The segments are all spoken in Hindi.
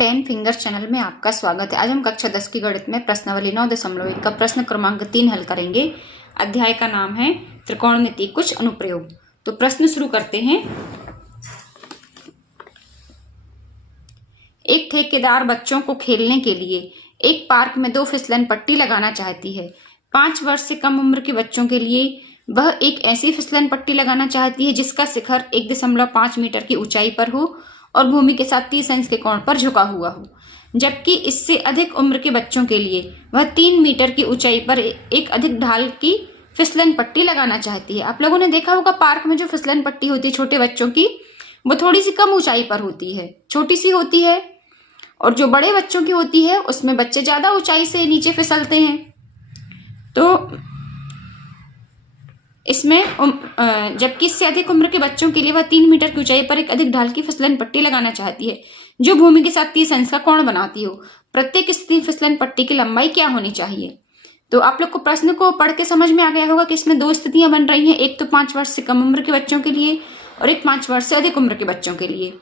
10 फिंगर चैनल में आपका स्वागत है। आज हम कक्षा 10 की गणित में प्रश्नावली 9.1 का प्रश्न क्रमांक 3 हल करेंगे। अध्याय का नाम है त्रिकोणमिति कुछ अनुप्रयोग। तो प्रश्न शुरू करते हैं। एक ठेकेदार बच्चों को खेलने के लिए एक पार्क में 2 फिसलन पट्टी लगाना चाहती है। 5 वर्ष से कम उम्र के बच्चों के लिए वह एक ऐसी फिसलन पट्टी लगाना चाहती है जिसका शिखर 1.5 मीटर की ऊंचाई पर हो और भूमि के साथ 30 अंश के कोण पर झुका हुआ हो, जबकि इससे अधिक उम्र के बच्चों के लिए वह 3 मीटर की ऊंचाई पर एक अधिक ढाल की फिसलन पट्टी लगाना चाहती है। आप लोगों ने देखा होगा पार्क में जो फिसलन पट्टी होती है छोटे बच्चों की, वो थोड़ी सी कम ऊंचाई पर होती है, छोटी सी होती है, और जो बड़े बच्चों की होती है उसमें बच्चे ज्यादा ऊंचाई से नीचे फिसलते हैं। तो इसमें जबकि इससे अधिक उम्र के बच्चों के लिए वह 3 मीटर की ऊंचाई पर एक अधिक ढाल की फिसलन पट्टी लगाना चाहती है जो भूमि के साथ 30 अंश का कोण बनाती हो। प्रत्येक स्थिर फिसलन पट्टी की लंबाई क्या होनी चाहिए? तो आप लोग को प्रश्न को पढ़ के समझ में आ गया होगा कि इसमें 2 स्थितियां बन रही हैं, एक तो 5 वर्ष से कम उम्र के बच्चों के लिए और एक 5 वर्ष से अधिक उम्र के बच्चों के लिए।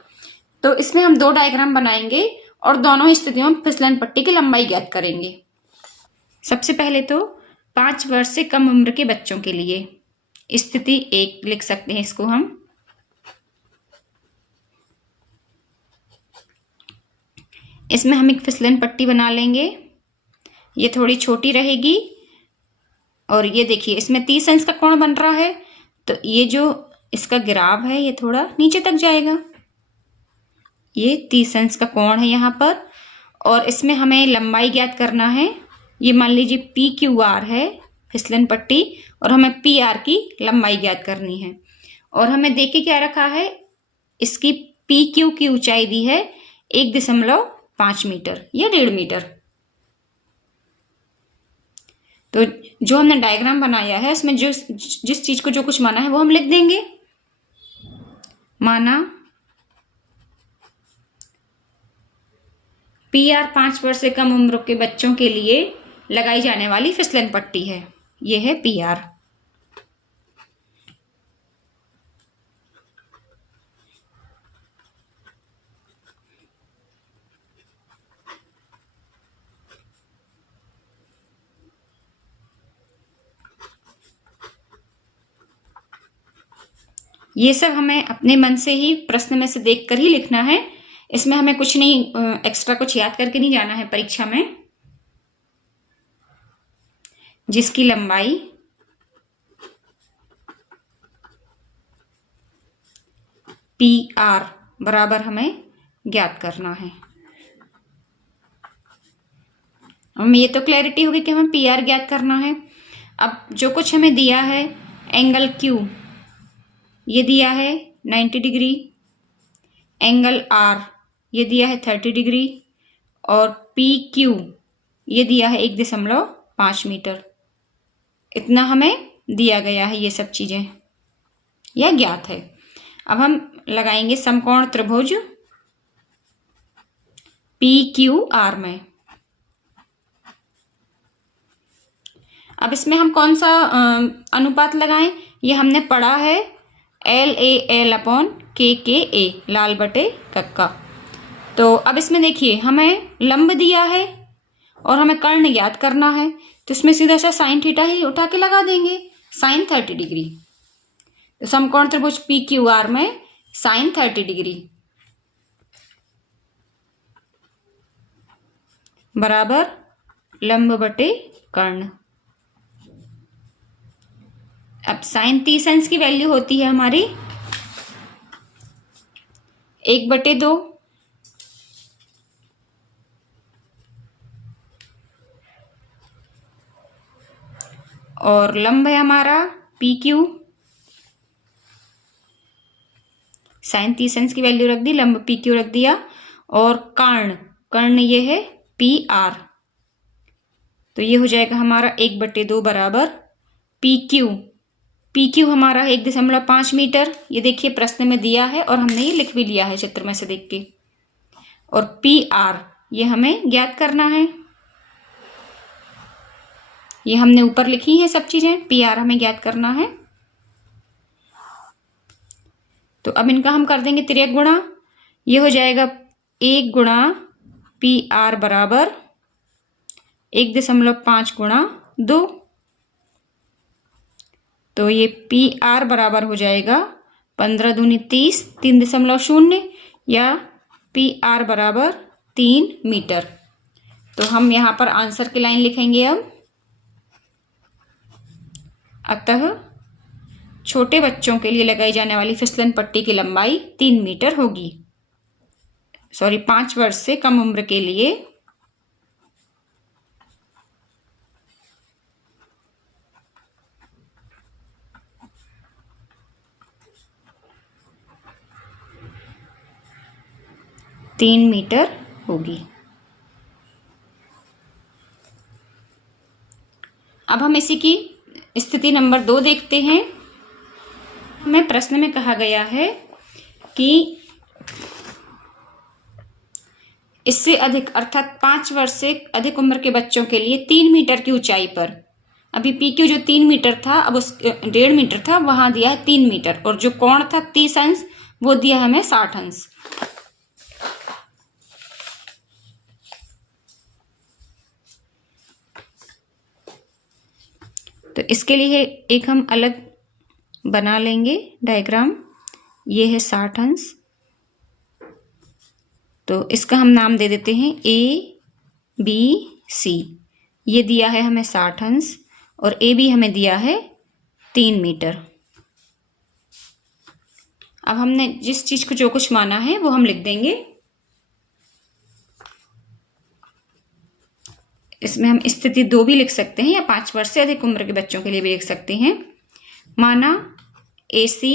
तो इसमें हम 2 डायग्राम बनाएंगे और दोनों स्थितियों में फिसलन पट्टी की लंबाई ज्ञात करेंगे। सबसे पहले तो 5 वर्ष से कम उम्र के बच्चों के लिए स्थिति 1 लिख सकते हैं इसको हम। इसमें हम एक फिसलन पट्टी बना लेंगे, ये थोड़ी छोटी रहेगी और ये देखिए इसमें 30 अंश का कोण बन रहा है, तो ये जो इसका गिराव है ये थोड़ा नीचे तक जाएगा, ये 30 अंश का कोण है यहाँ पर। और इसमें हमें लंबाई ज्ञात करना है। ये मान लीजिए PQR है फिसलन पट्टी और हमें PR की लंबाई ज्ञात करनी है। और हमें देख के क्या रखा है, इसकी PQ की ऊंचाई दी है 1.5 मीटर या 1.5 मीटर। तो जो हमने डायग्राम बनाया है इसमें जिस चीज को जो कुछ माना है वो हम लिख देंगे। माना PR 5 वर्ष से कम उम्र के बच्चों के लिए लगाई जाने वाली फिसलन पट्टी है, ये है PR। ये सब हमें अपने मन से ही प्रश्न में से देखकर ही लिखना है, इसमें हमें कुछ नहीं एक्स्ट्रा कुछ याद करके नहीं जाना है परीक्षा में। जिसकी लंबाई PR बराबर हमें ज्ञात करना है। हमें ये तो क्लैरिटी होगी कि हमें PR ज्ञात करना है। अब जो कुछ हमें दिया है, एंगल Q ये दिया है 90 डिग्री, एंगल R ये दिया है 30 डिग्री और PQ ये दिया है 1.5 मीटर। इतना हमें दिया गया है, ये सब चीजें यह ज्ञात है। अब हम लगाएंगे समकोण त्रिभुज PQR में। अब इसमें हम कौन सा अनुपात लगाएं, ये हमने पढ़ा है LAL/KKA, लाल बटे कक्का। तो अब इसमें देखिए हमें लंब दिया है और हमें कर्ण ज्ञात करना है, तो इसमें सीधा सा साइन थीटा ही उठा के लगा देंगे, साइन 30 डिग्री। तो समकोण त्रिभुज PQR में साइन 30 डिग्री बराबर लंब बटे कर्ण। अब साइन 30 अंश की वैल्यू होती है हमारी 1/2 और लंब है हमारा PQ, साइन 30 अंश की वैल्यू रख दी, लंब PQ रख दिया, और कर्ण ये है PR। तो ये हो जाएगा हमारा 1/2 बराबर PQ हमारा 1.5 मीटर, ये देखिए प्रश्न में दिया है और हमने ये लिख भी लिया है चित्र में से देख के। और PR ये हमें ज्ञात करना है, ये हमने ऊपर लिखी है सब चीजें, PR हमें ज्ञात करना है। तो अब इनका हम कर देंगे तिर्यक गुणा, ये हो जाएगा 1 गुणा PR बराबर 1.5 गुणा 2। तो ये PR बराबर हो जाएगा 15 दूनी 30, 3.0 या PR बराबर 3 मीटर। तो हम यहाँ पर आंसर की लाइन लिखेंगे अब। अतः छोटे बच्चों के लिए लगाई जाने वाली फिसलन पट्टी की लंबाई 3 मीटर होगी। 5 वर्ष से कम उम्र के लिए 3 मीटर होगी। अब हम इसी की स्थिति नंबर 2 देखते हैं। हमें प्रश्न में कहा गया है कि इससे अधिक अर्थात 5 वर्ष से अधिक उम्र के बच्चों के लिए 3 मीटर की ऊंचाई पर, अभी PQ जो 3 मीटर था अब उस 1.5 मीटर था, वहां दिया है 3 मीटर, और जो कोण था 30 अंश वो दिया हमें 60 अंश। तो इसके लिए एक हम अलग बना लेंगे डायग्राम। ये है 60 अंश, तो इसका हम नाम दे देते हैं ABC। ये दिया है हमें 60 अंश और AB हमें दिया है 3 मीटर। अब हमने जिस चीज को जो कुछ माना है वो हम लिख देंगे। इसमें हम स्थिति 2 भी लिख सकते हैं या 5 वर्ष से अधिक उम्र के बच्चों के लिए भी लिख सकते हैं। माना AC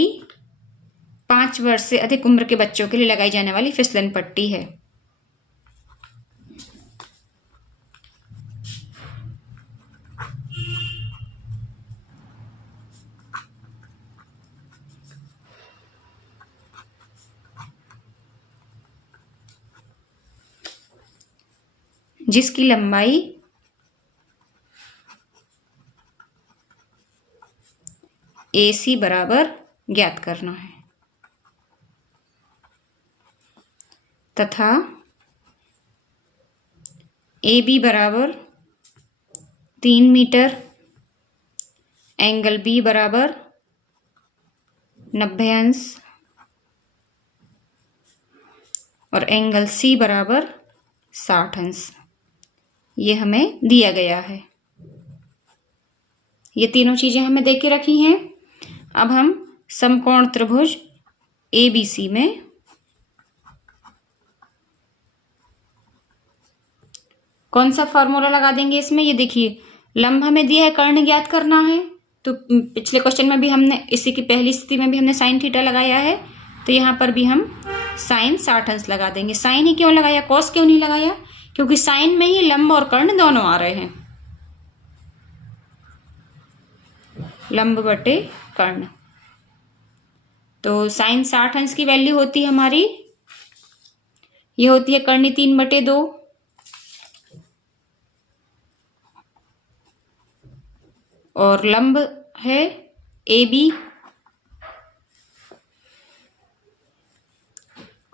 5 वर्ष से अधिक उम्र के बच्चों के लिए लगाई जाने वाली फिसलन पट्टी है। जिसकी लंबाई AC बराबर ज्ञात करना है तथा AB बराबर 3 मीटर, एंगल B बराबर 90 अंश और एंगल C बराबर 60 अंश ये हमें दिया गया है। ये तीनों चीजें हमें दे के रखी हैं। अब हम समकोण त्रिभुज ABC में कौन सा फॉर्मूला लगा देंगे इसमें। ये देखिए, लंब हमें दिया है, कर्ण ज्ञात करना है। तो पिछले क्वेश्चन में भी हमने इसी की पहली स्थिति में भी हमने साइन थीटा लगाया है, तो यहाँ पर भी हम साइन 60 अंश लगा देंगे। साइन ही क्यों लगाया, कॉस क्यों नहीं लगाया? क्योंकि साइन में ही लंब और कर्ण दोनों आ रहे हैं, लंब बटे कर्ण। तो साइन 60 अंश की वैल्यू होती है हमारी, ये होती है कर्णी 3/2 और लंब है AB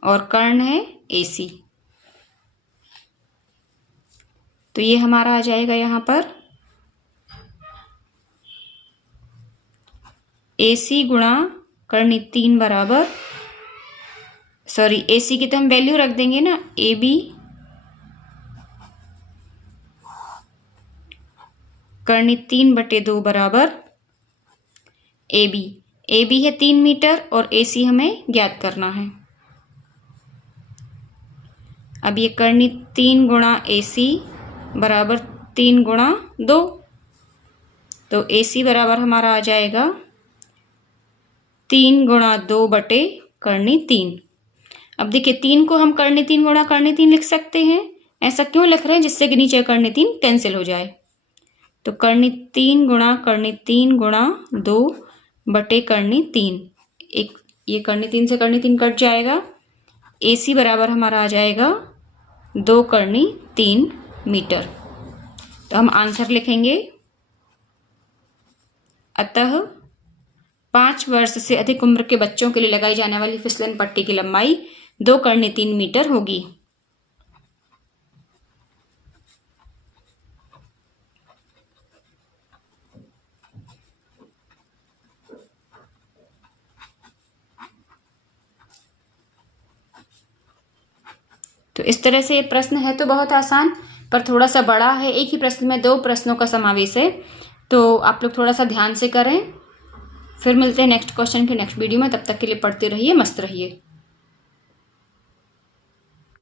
और कर्ण है AC। तो ये हमारा आ जाएगा यहाँ पर AC गुणा कर्णी 3 बराबर, AC की तो हम वैल्यू रख देंगे ना, AB कर्णी 3/2 बराबर AB है 3 मीटर और AC हमें ज्ञात करना है। अब ये कर्णी 3 गुणा AC बराबर 3 गुणा 2, तो AC बराबर हमारा आ जाएगा 3 गुणा 2 बटे कर्णी 3। अब देखिए 3 को हम कर्णी 3 गुणा कर्णी 3 लिख सकते हैं। ऐसा क्यों लिख रहे हैं? जिससे कि नीचे कर्णी 3 कैंसिल हो जाए। तो कर्णी 3 गुणा कर्णी 3 गुणा 2 बटे कर्णी 3, एक ये कर्णी 3 से कर्णी 3 कट जाएगा। AC बराबर हमारा आ जाएगा 2 कर्णी 3 मीटर। तो हम आंसर लिखेंगे, अतः 5 वर्ष से अधिक उम्र के बच्चों के लिए लगाई जाने वाली फिसलन पट्टी की लंबाई 2 कर्णी 3 मीटर होगी। तो इस तरह से प्रश्न है तो बहुत आसान, पर थोड़ा सा बड़ा है। एक ही प्रश्न में 2 प्रश्नों का समावेश है, तो आप लोग थोड़ा सा ध्यान से करें। फिर मिलते हैं नेक्स्ट क्वेश्चन के नेक्स्ट वीडियो में। तब तक के लिए पढ़ते रहिए, मस्त रहिए।